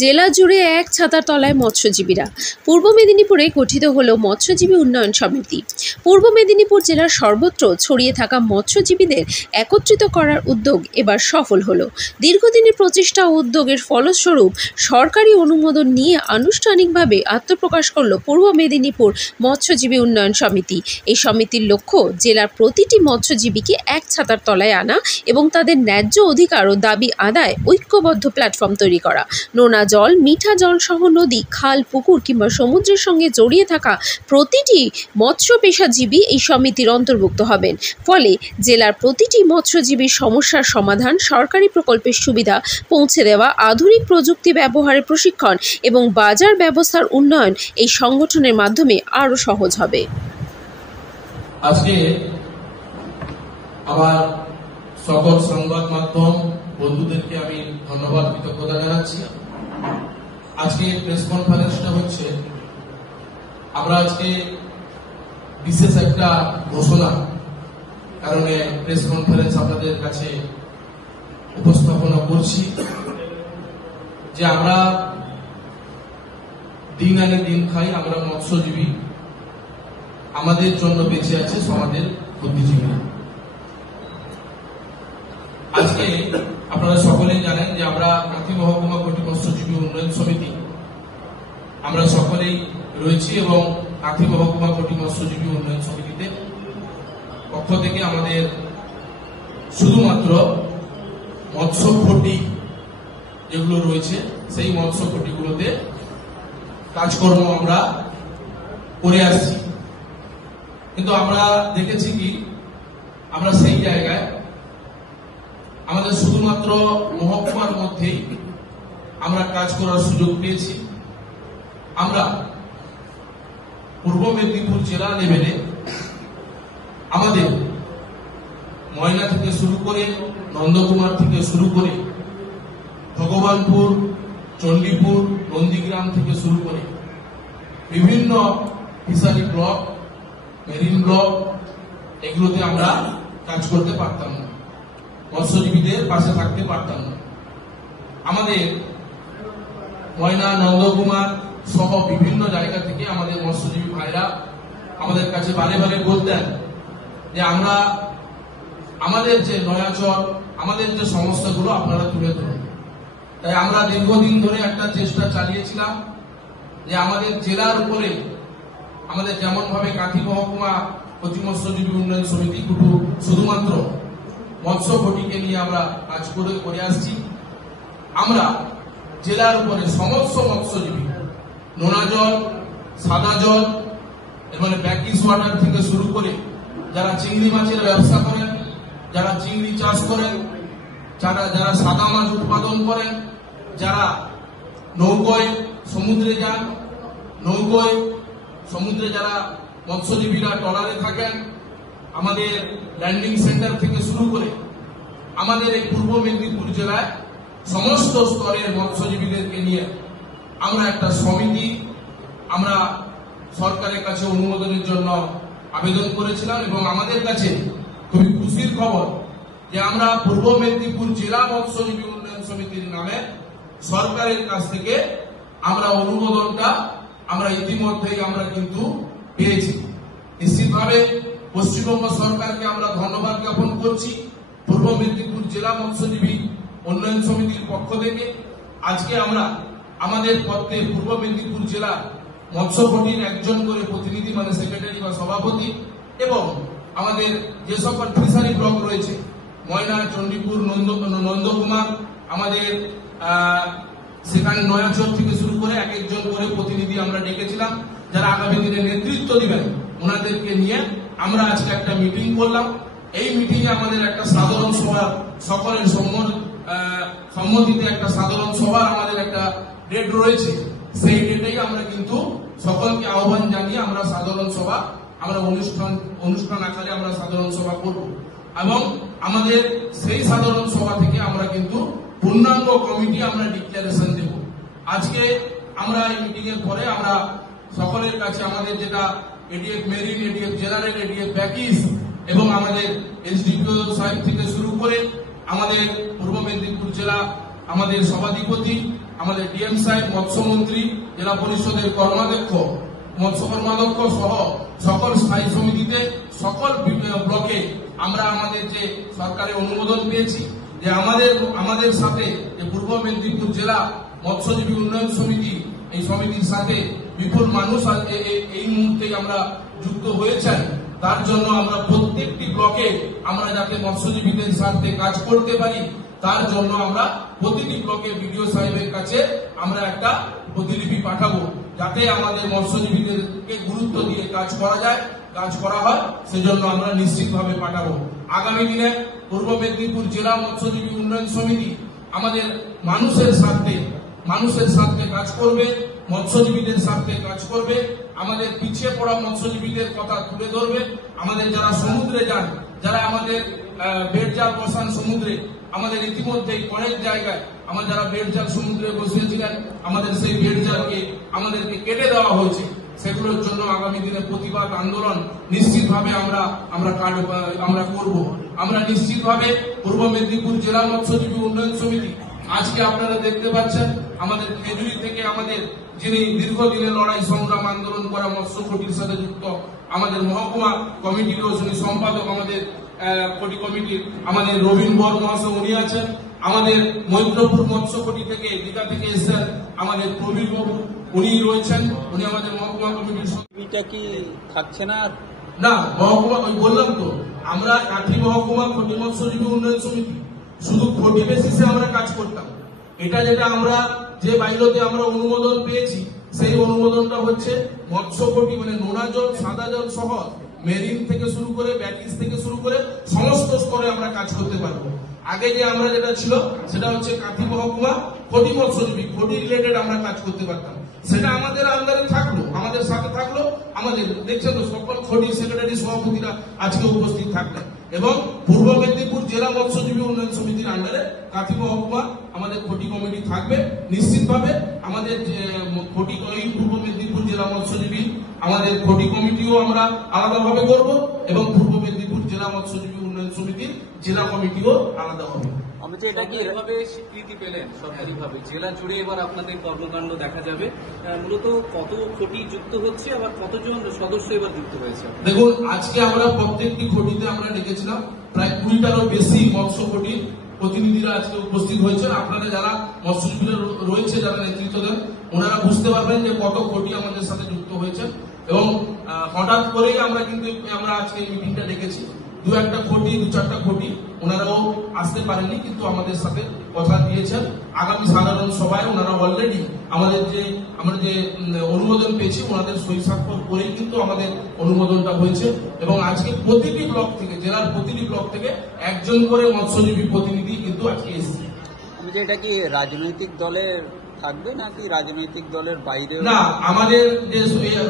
জেলা জুড়ে এক ছাতার তলায় মৎস্যজীবীরা। পূর্ব মেদিনীপুরে গঠিত হলো মৎস্যজীবী উন্নয়ন সমিতি। পূর্ব মেদিনীপুর জেলার সর্বত্র ছড়িয়ে থাকা মৎস্যজীবীদের একত্রিত করার উদ্যোগ এবার সফল হলো। দীর্ঘদিনের প্রচেষ্টা ও উদ্যোগের ফলস্বরূপ সরকারি অনুমোদন নিয়ে আনুষ্ঠানিকভাবে আত্মপ্রকাশ করল পূর্ব মেদিনীপুর মৎস্যজীবী উন্নয়ন সমিতি। এই সমিতির লক্ষ্য জেলার প্রতিটি মৎস্যজীবীকে এক ছাতার তলায় আনা এবং তাদের ন্যায্য অধিকার ও দাবি আদায় ঐক্যবদ্ধ প্ল্যাটফর্ম তৈরি করা। নোনা জল, মিঠা জল সহ নদী, খাল, পুকুর কিংবা সমুদ্রের সঙ্গে জড়িয়ে থাকা প্রতিটি মৎস্য পেশাজীবী এই সমিতির অন্তর্ভুক্ত হবেন। ফলে জেলার প্রতিটি মৎস্যজীবীর সমস্যার সমাধান, সরকারি প্রকল্পের সুবিধা পৌঁছে দেওয়া, আধুনিক প্রযুক্তি ব্যবহারের প্রশিক্ষণ এবং বাজার ব্যবস্থার উন্নয়ন এই সংগঠনের মাধ্যমে আরও সহজ হবে। আজকে আমার সকল সংবাদ মাধ্যম বন্ধুদেরকে আমি ধন্যবাদ, কৃতজ্ঞতা জানাচ্ছি। আজকে প্রেস কনফারেন্সটা হচ্ছে, আমরা আজকে বিশেষ একটা ঘোষণা কারণে প্রেস কনফারেন্স আপনাদের কাছে উপস্থাপনা করছি যে আমরা দিন আনে দিন খাই, আমরা মৎস্যজীবী, আমাদের জন্য বেঁচে আছে সমাজের বুদ্ধিজীবী। আজকে আপনারা সকলেই জানেন যে আমরা কাঁথি মহকুমা কোটি মৎস্যজীবী উন্নয়ন সমিতি আমরা সকলেই রয়েছি এবং কাঁথি মহকুমা কোটি মৎস্যজীবী উন্নয়ন সমিতিতে পক্ষ থেকে আমাদের শুধুমাত্র মৎস্য ঘটি যেগুলো রয়েছে সেই মৎস্য ঘটিগুলোতে কাজকর্ম আমরা করে আসছি। কিন্তু আমরা দেখেছি কি, আমরা সেই জায়গায় আমাদের শুধুমাত্র মহকুমার মধ্যেই আমরা কাজ করার সুযোগ পেয়েছি। আমরা পূর্ব মেদিনীপুর জেলা লেভেলে আমাদের ময়না থেকে শুরু করে, নন্দকুমার থেকে শুরু করে, ভগবানপুর, চণ্ডীপুর, নন্দীগ্রাম থেকে শুরু করে বিভিন্ন ফিশারি ব্লক, মেরিন ব্লক, এগুলোতে আমরা কাজ করতে পারতাম না, মৎস্যজীবীদের পাশে থাকতে পারতাম না। আমাদের ময়না, নন্দকুমার সহ বিভিন্ন জায়গা থেকে আমাদের মৎস্যজীবী ভাইরা আমাদের কাছে বারে বারে বলতেন যে আমরা আমাদের যে নয়াচর, আমাদের যে সমস্যাগুলো আপনারা তুলে ধরুন। তাই আমরা দীর্ঘদিন ধরে একটা চেষ্টা চালিয়েছিলাম যে আমাদের জেলার উপরে আমাদের যেমন ভাবে কাঁথি মহকুমা কোটি মৎস্যজীবী উন্নয়ন সমিতি শুধুমাত্র মৎস্য ঘটিকে নিয়ে আমরা কাজ করে আসছি, আমরা জেলার উপরে সমস্ত মৎস্যজীবী, নোনা জল, সাদা জল, মানে ব্যাকিস ওয়াটার থেকে শুরু করে যারা চিংড়ি মাছের ব্যবসা করেন, যারা চিংড়ি চাষ করেন, যারা সাদা মাছ উৎপাদন করেন, যারা নৌকোয় সমুদ্রে যান, নৌকোয় সমুদ্রে যারা মৎস্যজীবীরা ট্রলারে থাকেন, আমাদের ল্যান্ডিং সেন্টার থেকে শুরু করে আমাদের এই পূর্ব মেদিনীপুর জেলায় সমস্ত স্তরের মৎস্যজীবীদেরকে নিয়ে আমরা একটা সমিতি আমরা সরকারের কাছে অনুমোদনের জন্য আবেদন করেছিলাম এবং আমাদের কাছে খুবই খুশির খবর যে আমরা পূর্ব মেদিনীপুর জেলা মৎস্যজীবী উন্নয়ন সমিতির নামে সরকারের কাছ থেকে আমরা অনুমোদনটা আমরা ইতিমধ্যেই আমরা কিন্তু পেয়েছি। নিশ্চিতভাবে পশ্চিমবঙ্গ সরকারকে আমরা ধন্যবাদ জ্ঞাপন করছি। পূর্ব মেদিনীপুর জেলা মৎস্যজীবী উন্নয়ন সমিতির পক্ষ থেকে আজকে আমরা আমাদের প্রত্যেক পূর্ব মেদিনীপুর জেলা মৎস্য ঘটির একজন করে প্রতিনিধি, মানে সেক্রেটারি বা সভাপতি, এবং আমাদের যে সকল ফিশারি ব্লক রয়েছে ময়না, চণ্ডীপুর, নন্দকুমার, আমাদের সেখানে নয়াচর থেকে শুরু করে এক একজন করে প্রতিনিধি আমরা ডেকেছিলাম যারা আগামী দিনে নেতৃত্ব দিবেন। ওনাদেরকে নিয়ে আমরা আজকে একটা মিটিং করলাম। এই মিটিং এ আমাদের একটা সাধারণ সভা, সকলের সম্মতিতে একটা সাধারণ সভা আমাদের একটা ডেট রয়েছে। সেই ডেটেই আমরা কিন্তু সকলকে আহ্বান জানিয়ে আমরা সাধারণ সভা, আমরা অনুষ্ঠান আকারে আমরা সাধারণ সভা করব এবং আমাদের সেই সাধারণ সভা থেকে আমরা কিন্তু পূর্ণাঙ্গ কমিটি আমরা ডিক্লারেশন দেব। আজকে আমরা এই মিটিং এর পরে আমরা সকলের কাছে আমাদের যেটা ADF marine, ADF general, ADF ব্যাকিস এবং আমাদের এসডিপিও সাহেব থেকে শুরু করে আমাদের পূর্ব মেদিনীপুর জেলা আমাদের সভাধিপতি আমাদের ডিএম সাহেব, মৎস্যমন্ত্রী, জেলা পরিষদের কর্মাধ্যক্ষ, মৎস্য কর্মাধ্যক্ষ সহ সকল স্থায়ী সমিতিতে, সকল ব্লকে আমরা আমাদের যে সরকারের অনুমোদন পেয়েছি যে আমাদের সাথে যে পূর্ব মেদিনীপুর জেলা মৎস্যজীবী উন্নয়ন সমিতি, এই সমিতির সাথে বিপুল মানুষ এই মুহূর্তে আমরা যুক্ত হয়েছেন। তার জন্য আমরা প্রত্যেকটি ব্লকে আমরা যাতে মৎস্যজীবীদের স্বার্থে কাজ করতে পারি, তার জন্য আমরা প্রতিটি ব্লকে বিডিও সাহেবের কাছে আমরা একটা প্রতিলিপি পাঠাবো, যাতে আমাদের মৎস্যজীবীদেরকে গুরুত্ব দিয়ে কাজ করা হয়, সেজন্য আমরা নিশ্চিতভাবে পাঠাবো। আগামী দিনে পূর্ব মেদিনীপুর জেলা মৎস্যজীবী উন্নয়ন সমিতি আমাদের মানুষের স্বার্থে কাজ করবে, মৎস্যজীবীদের স্বার্থে কাজ করবে, আমাদের পিছিয়ে পড়া মৎস্যজীবীদের কথা তুলে ধরবে। আমাদের যারা সমুদ্রে যান, যারা আমাদের বেড়জাল বসান সমুদ্রে, আমাদের ইতিমধ্যেই অনেক জায়গায় আমাদের যারা বেড়জাল সমুদ্রে বসিয়েছিলেন, আমাদের সেই বেড়জালকে আমাদেরকে কেটে দেওয়া হয়েছে। সেগুলোর জন্য আগামী দিনে প্রতিবাদ আন্দোলন নিশ্চিতভাবে আমরা করব। আমরা নিশ্চিতভাবে পূর্ব মেদিনীপুর জেলা মৎস্যজীবী উন্নয়ন সমিতি, আজকে আপনারা দেখতে পাচ্ছেন আমাদের খেজুরি থেকে আমাদের যিনি দীর্ঘদিনের লড়াই সংগ্রাম আন্দোলন করা মৎস্য কোটির সাথে যুক্ত আমাদের মহকুমা কমিটির যিনি সম্পাদক আমাদের কোটি কমিটির আমাদের রবীন বর মহাশয়, উনি আছেন। আমাদের মৈত্রপুর মৎস্য কোটি থেকে দীঘা থেকে এসেছেন আমাদের প্রবীর বাবু, উনি রয়েছেন, উনি আমাদের মহকুমা কমিটির। কি থাকছে না না, মহকুমা বললাম তো, আমরা কাঠি মহকুমা খটি মৎস্যজীবী উন্নয়ন সমিতি শুধু খটি বেসিসে আমরা কাজ করতাম। এটা যেটা আমরা যে বাইলতে আমরা অনুমোদন পেয়েছি, সেই অনুমোদনটা হচ্ছে মৎস্য কোটি মানে নোনা জল, সাদা জল সহ মেরিন থেকে শুরু করে ব্যাটিস থেকে শুরু করে সমস্ত স্তরে আমরা কাজ করতে পারবো। আগে যে আমরা যেটা ছিল সেটা হচ্ছে কাঠি মহকুমা খটি মৎস্যজীবী, খটি রিলেটেড আমরা কাজ করতে পারতাম। সেটা আমাদের আন্ডারে থাকলো, আমাদের সাথে থাকলো, আমাদের দেখছেন তো সকল খটি সেক্রেটারি সভাপতিরা আজকে উপস্থিত থাকলেন। এবং পূর্ব মেদিনীপুর জেলা মৎস্যজীবী উন্নয়ন সমিতির আন্ডারে কাঠি মহকুমা আমাদের খটি কমিটি থাকবে। নিশ্চিতভাবে আমাদের খটি পূর্ব মেদিনীপুর জেলা মৎস্যজীবী আমাদের খটি কমিটিও আমরা আলাদাভাবে করব এবং পূর্ব মেদিনীপুর জেলা মৎস্যজীবী উন্নয়ন সমিতির জেলা কমিটিও আলাদা হবে। আমি যে এটাকে এভাবে স্বীকৃতি পেলেন সরকারিভাবে, জেলা জুড়ে এবার আপনাদের কর্মকাণ্ড দেখা যাবে। মূলত কত কোটি যুক্ত হচ্ছে, আবার কতজন সদস্য এবার যুক্ত হয়েছে? দেখুন, আজকে আমরা প্রত্যেকটি কোটিতে আমরা ডেকেছিলাম প্রায় 20টারও বেশি মৎস্য কোটির প্রতিনিধিরা আজকে উপস্থিত হয়েছেন। আপনারা যারা মৎস্যজীবীরা রয়েছে, যারা নেতৃত্ব দেন, ওনারা বুঝতে পারবেন যে কত কোটি আমাদের সাথে যুক্ত হয়েছে। এবং হঠাৎ করেই আমরা আজকে এই মিটিংটা ডেকেছি। দু চারটা কোটি ওনারাও আসতে পারেননি, কিন্তু আমাদের সাথে কথা দিয়েছেন আগামী সাধারণ সভায় ওনারা অলরেডি আমরা যে অনুমোদন পেয়েছি ওনাদের সই স্বাক্ষর করেই কিন্তু আমাদের অনুমোদনটা হয়েছে। এবং আজকে প্রতিটি ব্লক থেকে, জেলার প্রতিটি ব্লক থেকে একজন করে মৎস্যজীবী প্রতিনিধি কিন্তু আজকে এসেছে। আমি যে এটা কি রাজনৈতিক দলের থাকবে নাকি রাজনৈতিক দলের বাইরে? না, আমাদের যে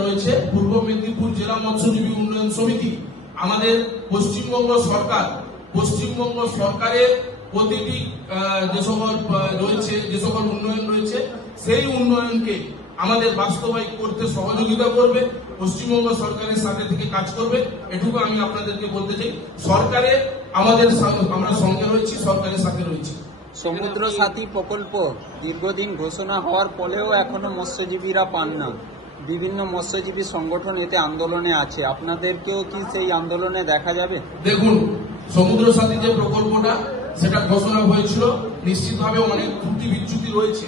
রয়েছে পূর্ব মেদিনীপুর জেলা মৎস্যজীবী উন্নয়ন সমিতি, আমাদের পশ্চিমবঙ্গ সরকারের প্রতিটি যে সকল উন্নয়ন রয়েছে, সেই উন্নয়নকে আমাদের বাস্তবায়ন করতে সহযোগিতা করবে, পশ্চিমবঙ্গ সরকারের সাথে থেকে কাজ করবে। এটুকু আমি আপনাদেরকে বলতে চাই। সরকারের আমরা সঙ্গে রয়েছি, সরকারের সাথে রয়েছি। সমুদ্র সাথী প্রকল্প দীর্ঘদিন ঘোষণা হওয়ার পরেও এখনো মৎস্যজীবীরা পান না। বিভিন্ন মৎস্যজীবী সংগঠন এতে আন্দোলনে আছে, আপনাদেরকেও কি সেই আন্দোলনে দেখা যাবে? দেখুন, সমুদ্র সাথী যে প্রকল্পটা সেটা ঘোষণা হয়েছিল, নিশ্চিতভাবে অনেক ত্রুটি বিচ্যুতি রয়েছে,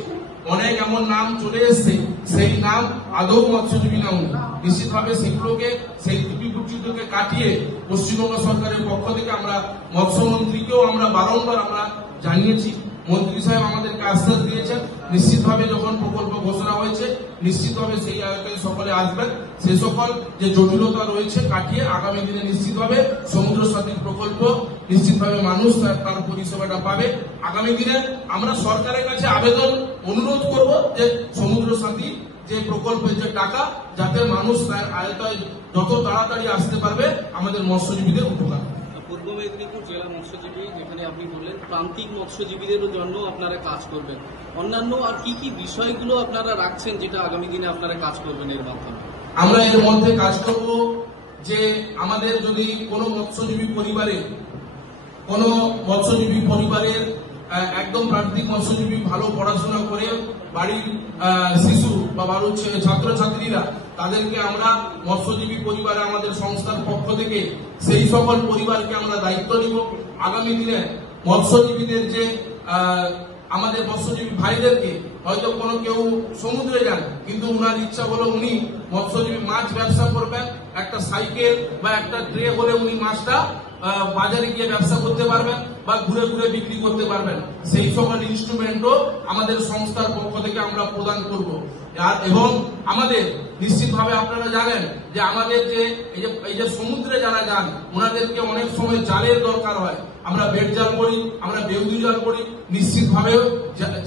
অনেক এমন নাম চলে এসছে সেই নাম আদৌ মৎস্যজীবী নাম। নিশ্চিতভাবে সেগুলোকে, সেই ত্রুটি বিচ্যুতিকে কাটিয়ে পশ্চিমবঙ্গ সরকারের পক্ষ থেকে আমরা মৎস্যমন্ত্রীকেও আমরা বারংবার আমরা জানিয়েছি। মন্ত্রী সাহেব আমাদেরকে আশ্বাস দিয়েছেন নিশ্চিতভাবে যখন প্রকল্প ঘোষণা হয়েছে নিশ্চিতভাবে সেই আয়োজনে সকলে আসবেন। সে সকল যে জটিলতা রয়েছে কাটিয়ে আগামী দিনে নিশ্চিতভাবে সমুদ্র সাথী প্রকল্প নিশ্চিতভাবে মানুষ তার পরিষেবাটা পাবে। আগামী দিনে আমরা সরকারের কাছে অনুরোধ করব যে সমুদ্র সাথী যে প্রকল্পের যে টাকা যাতে মানুষ তার আয়তায় যত তাড়াতাড়ি আসতে পারবে আমাদের মৎস্যজীবীদের উপকার। পূর্ব মেদিনীপুর জেলা মৎস্যজীবী, যেখানে আপনি বললেন প্রান্তিক মৎস্যজীবীদের জন্য আপনারা কাজ করবেন, অন্যান্য আর কি কি বিষয়গুলো আপনারা রাখছেন যেটা আগামী দিনে আপনারা কাজ করবেন এর মাধ্যমে? আমরা এর মধ্যে কাজ করব যে আমাদের যদি কোনো মৎস্যজীবী পরিবারের একদম প্রান্তিক মৎস্যজীবী ভালো পড়াশোনা করে বাড়ির শিশু বা বাড়ির ছাত্রছাত্রীরা তাদেরকে আমরা মৎস্যজীবী পরিবারে আমাদের সংস্থার পক্ষ থেকে সেই সকল পরিবারকে আমরা দায়িত্ব নিব। আগামী দিনে মৎস্যজীবীদের যে আমাদের মৎস্যজীবী ভাইদেরকে হয়তো কোনো কেউ সমুদ্রে যান, কিন্তু উনার ইচ্ছা হলো উনি মৎস্যজীবী মাছ ব্যবসা করবেন, একটা সাইকেল বা একটা ট্রে হলে উনি মাছটা বাজারে গিয়ে ব্যবসা করতে পারবেন বা ঘুরে ঘুরে বিক্রি করতে পারবেন। সেই সকল ইনস্ট্রুমেন্টও আমাদের সংস্থার পক্ষ থেকে আমরা প্রদান করব। এবং আমাদের নিশ্চিতভাবে আপনারা জানেন যে আমাদের যে এই যে সমুদ্রে যারা যান ওনাদেরকে অনেক সময় জালের দরকার হয়। আমরা বেড জাল করি, আমরা বেউদি জাল করি। নিশ্চিতভাবে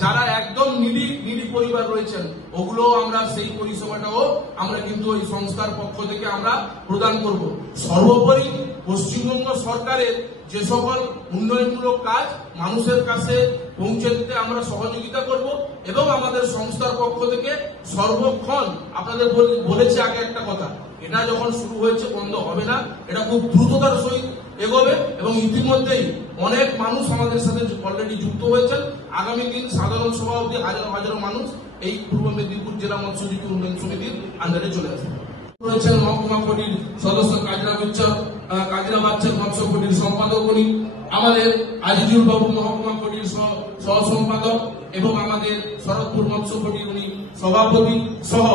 যারা একদম নিডি পরিবার রয়েছেন ওগুলো আমরা সেই পরিষেবাটাও আমরা কিন্তু ওই সংস্থার পক্ষ থেকে আমরা প্রদান করব। সর্বোপরি পশ্চিমবঙ্গ সরকারের যে সকল উন্নয়নমূলক কাজ মানুষের কাছে পৌঁছে দিতে আমরা সহযোগিতা করব এবং আমাদের সংস্থার পক্ষ থেকে সর্বক্ষণ আপনাদের বলেছি আগে একটা কথা, এটা যখন শুরু হয়েছে বন্ধ হবে না, এটা খুব দ্রুততার সহিত এগোবে এবং ইতিমধ্যেই অনেক মানুষ আমাদের সাথে অলরেডি যুক্ত হয়েছেন। আগামী দিন সাধারণ সভা অবধি হাজার হাজার মানুষ এই পূর্ব মেদিনীপুর জেলা মৎস্যজীবী উন্নয়ন সমিতির আন্ডারে চলে আসবে। রয়েছেন মহকুমা কমিটির সদস্য কাজরা বাচ্চার মৎস্য কমিটির সম্পাদক উনি, আমাদের আজিজুল বাবু মহকুমা কমিটির সহ সম্পাদক এবং আমাদের শরৎপুর মৎস্য কমিটির উনি সভাপতি সহ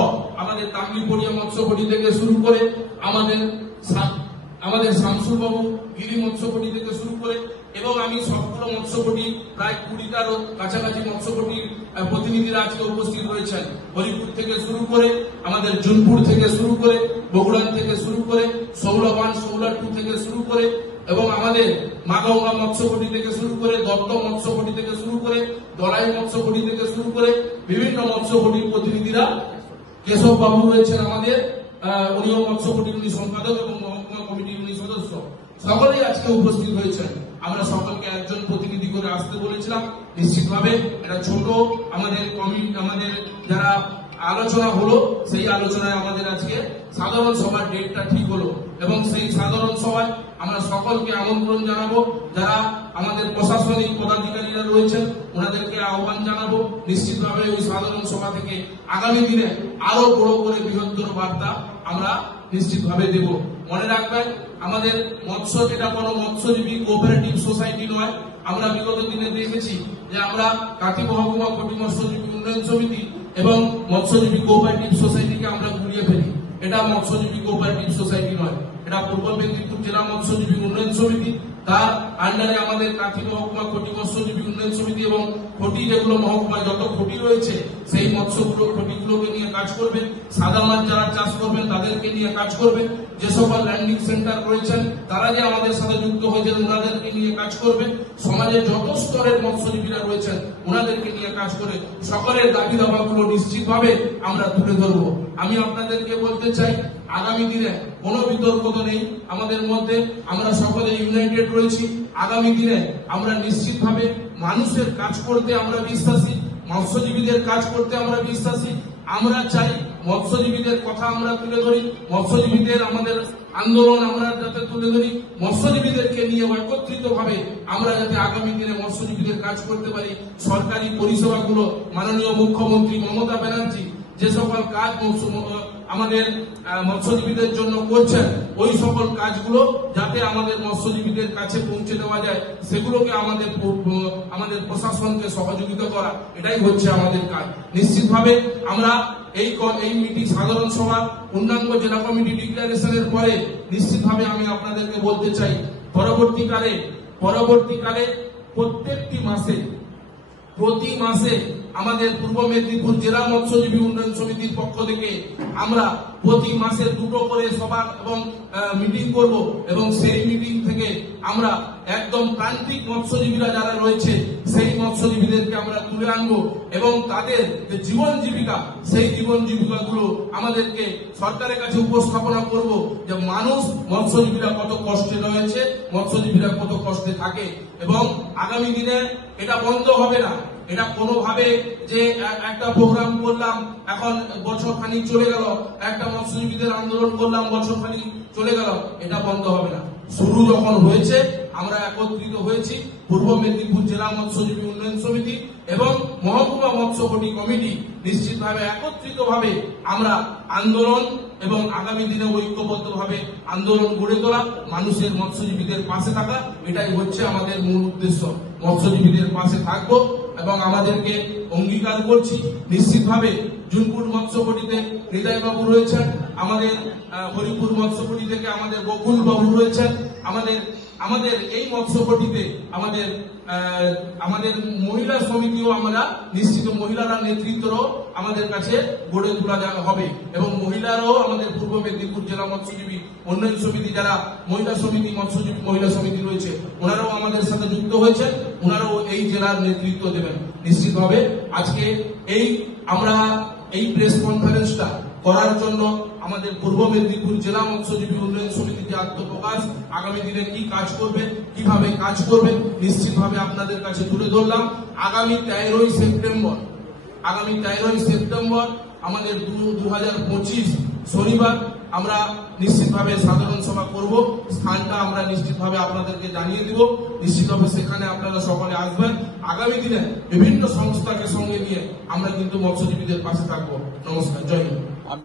আমাদের তামলিপড়িয়া মৎস্য কমিটি থেকে শুরু করে আমাদের শামসুল বাবু গিরি মৎস্য কমিটি থেকে শুরু করে এবং আমি সবগুলো মৎস্য কমিটি প্রায় 20টারও কাছাকাছি মৎস্য কমিটির প্রতিনিধিরা আজকে উপস্থিত রয়েছেন। হরিপুর থেকে শুরু করে আমাদের জুনপুর থেকে শুরু করে বগুড়া থেকে শুরু করে সৌলাবান সৌলাটু থেকে শুরু করে এবং আমাদের মাগঙ্গা মৎস্য কমিটি থেকে শুরু করে দত্ত মৎস্য কমিটি থেকে শুরু করে দলাই মৎস্য কমিটি থেকে শুরু করে বিভিন্ন মৎস্য কমিটির প্রতিনিধিরা, কেশব বাবু রয়েছেন আমাদের, উনিও মৎস্য কমিটির উনি সম্পাদক এবং মহকুমা কমিটির উনি সদস্য, সকলেই আজকে উপস্থিত হয়েছেন। আমরা সকলকে একজন প্রতিনিধি করে আসতে বলেছিলাম। নিশ্চিতভাবে এটা ছোট আমাদের যারা আলোচনা হলো সেই আলোচনায় আমাদের আজকে সাধারণ সভার ডেটটা ঠিক হলো এবং সেই সাধারণ সভায় আমরা সকলকে আমন্ত্রণ জানাবো। যারা আমাদের প্রশাসনিক পদাধিকারীরা রয়েছেন ওনাদেরকে আহ্বান জানাবো। নিশ্চিতভাবে ওই সাধারণ সভা থেকে আগামী দিনে আরো বড় করে বৃহত্তর বার্তা আমরা নিশ্চিতভাবে দেব। মনে রাখবেন আমাদের এটা কোনো মৎস্যজীবী কোঅপারেটিভ সোসাইটি নয়। আমরা বিগত দিনে দেখেছি যে আমরা কাঁথি মহকুমা কোটি মৎস্যজীবী উন্নয়ন সমিতি এবং মৎস্যজীবী কোঅপারেটিভ সোসাইটিকে আমরা ঘুরিয়ে ফেলি। এটা মৎস্যজীবী কোঅপারেটিভ সোসাইটি নয়, এটা পূর্ব মেদিনীপুর জেলা মৎস্যজীবী উন্নয়ন সমিতি। তার আন্ডারে আমাদের কাঁথি মহকুমা কোটি মৎস্যজীবী উন্নয়ন সমিতি এবং কোটি যেগুলো মহকুমায় যত কোটি রয়েছে সেই কোটিগুলোকে নিয়ে কাজ করবেন। সাদা মাছ যারা চাষ করবেন তাদেরকে নিয়ে কাজ করবেন। যে সকল ল্যান্ডিং সেন্টার রয়েছেন তারা যে আমাদের সাথে যুক্ত হয়েছেন ওনাদেরকে নিয়ে কাজ করবেন। সমাজের যত স্তরের মৎস্যজীবীরা রয়েছেন ওনাদেরকে নিয়ে কাজ করে সকলের দাবি দাবাগুলো নিশ্চিতভাবে আমরা তুলে ধরবো। আমি আপনাদেরকে বলতে চাই আগামী দিনে কোনো বিতর্ক তো নেই আমাদের মধ্যে, আমরা সকলে ইউনাইটেড রয়েছি। আগামী দিনে আমরা নিশ্চিতভাবে মানুষের কাজ করতে আমরা বিশ্বাসী, মৎস্যজীবীদের কাজ করতে আমরা বিশ্বাসী। আমরা চাই মৎস্যজীবীদের কথা আমরা তুলে ধরি, মৎস্যজীবীদের আমাদের আন্দোলন আমরা যাতে তুলে ধরি, মৎস্যজীবীদেরকে নিয়ে একত্রিত ভাবে আমরা যাতে আগামী দিনে মৎস্যজীবীদের কাজ করতে পারি। সরকারি পরিষেবাগুলো মাননীয় মুখ্যমন্ত্রী মমতা ব্যানার্জি যে সকল কাজ আমাদের মৎস্যজীবীদের জন্য করছেন ওই সকল কাজগুলো যাতে আমাদের মৎস্যজীবীদের কাছে পৌঁছে দেওয়া যায় সেগুলোকে আমাদের প্রশাসনকে সহযোগিতা করা, এটাই হচ্ছে আমাদের কাজ। নিশ্চিতভাবে আমরা এই মিটিং সাধারণ সভা পূর্ণাঙ্গ জেলা কমিটি ডিক্লারেশনের পরে নিশ্চিতভাবে আমি আপনাদেরকে বলতে চাই পরবর্তীকালে প্রতি মাসে আমাদের পূর্ব মেদিনীপুর জেলা মৎস্যজীবী উন্নয়ন সমিতির পক্ষ থেকে আমরা প্রতি মাসে 2টো করে সভা এবং মিটিং করব এবং সেই মিটিং থেকে আমরা একদম প্রান্তিক মৎস্যজীবীরা যারা রয়েছে সেই মৎস্যজীবীদেরকে আমরা তুলে আনবো এবং তাদের যে জীবন জীবিকা সেই জীবন জীবিকাগুলো আমাদেরকে সরকারের কাছে উপস্থাপনা করব যে মানুষ মৎস্যজীবীরা কত কষ্টে রয়েছে, মৎস্যজীবীরা কত কষ্টে থাকে এবং আগামী দিনে এটা বন্ধ হবে না। এটা কোনোভাবে যে একটা প্রোগ্রাম করলাম এখন বছর খানিক চলে গেল, একটা মৎস্যজীবীদের আন্দোলন করলাম বছর খানিক চলে গেল, এটা বন্ধ হবে না। শুরু যখন হয়েছে আমরা একত্রিত হয়েছি পূর্ব মেদিনীপুর জেলা মৎস্যজীবী উন্নয়ন সমিতি এবং মহকুমা মৎস্য কর্মী কমিটি নিশ্চিতভাবে একত্রিতভাবে আমরা আন্দোলন এবং আগামী দিনে ঐক্যবদ্ধভাবে আন্দোলন গড়ে তোলা, মানুষের মৎস্যজীবীদের পাশে থাকা, এটাই হচ্ছে আমাদের মূল উদ্দেশ্য। মৎস্যজীবীদের পাশে থাকবো এবং আমাদেরকে অঙ্গীকার করছি নিশ্চিতভাবে জুনপুর মৎস্যকটিতে হৃদয় বাবু রয়েছেন, আমাদের হরিপুর মৎস্যকটি থেকে আমাদের বকুল বাবু রয়েছেন, আমাদের এই মৎস্যকটিতে আমাদের মহিলা সমিতিও আমরা নিশ্চিত মহিলারা নেতৃত্বও আমাদের কাছে গড়ে তোলা হবে এবং মহিলারাও আমাদের পূর্ব মেদিনীপুর জেলা মৎস্যজীবী উন্নয়ন সমিতি যারা মহিলা সমিতি মৎস্যজীবী মহিলা সমিতি রয়েছে ওনারাও আমাদের সাথে যুক্ত হয়েছে, ওনারাও এই জেলার নেতৃত্ব দেবেন নিশ্চিতভাবে। আজকে আমরা এই প্রেস কনফারেন্সটা করার জন্য আমাদের পূর্ব মেদিনীপুর জেলা মৎস্যজীবী উন্নয়ন সমিতি যে আত্মপ্রকাশ, আগামী দিনে কি কাজ করবে, কিভাবে কাজ করবে নিশ্চিতভাবে আপনাদের কাছে তুলে ধরলাম। আগামী 13ই সেপ্টেম্বর আমাদের 2025 শনিবার আমরা নিশ্চিতভাবে সাধারণ সভা করব, স্থানটা আমরা নিশ্চিতভাবে আপনাদেরকে জানিয়ে দিব, নিশ্চিতভাবে সেখানে আপনারা সকলে আসবেন। আগামী দিনে বিভিন্ন সংস্থাকে সঙ্গে নিয়ে আমরা কিন্তু মৎস্যজীবীদের পাশে থাকবো। নমস্কার, জয় হিন্দ।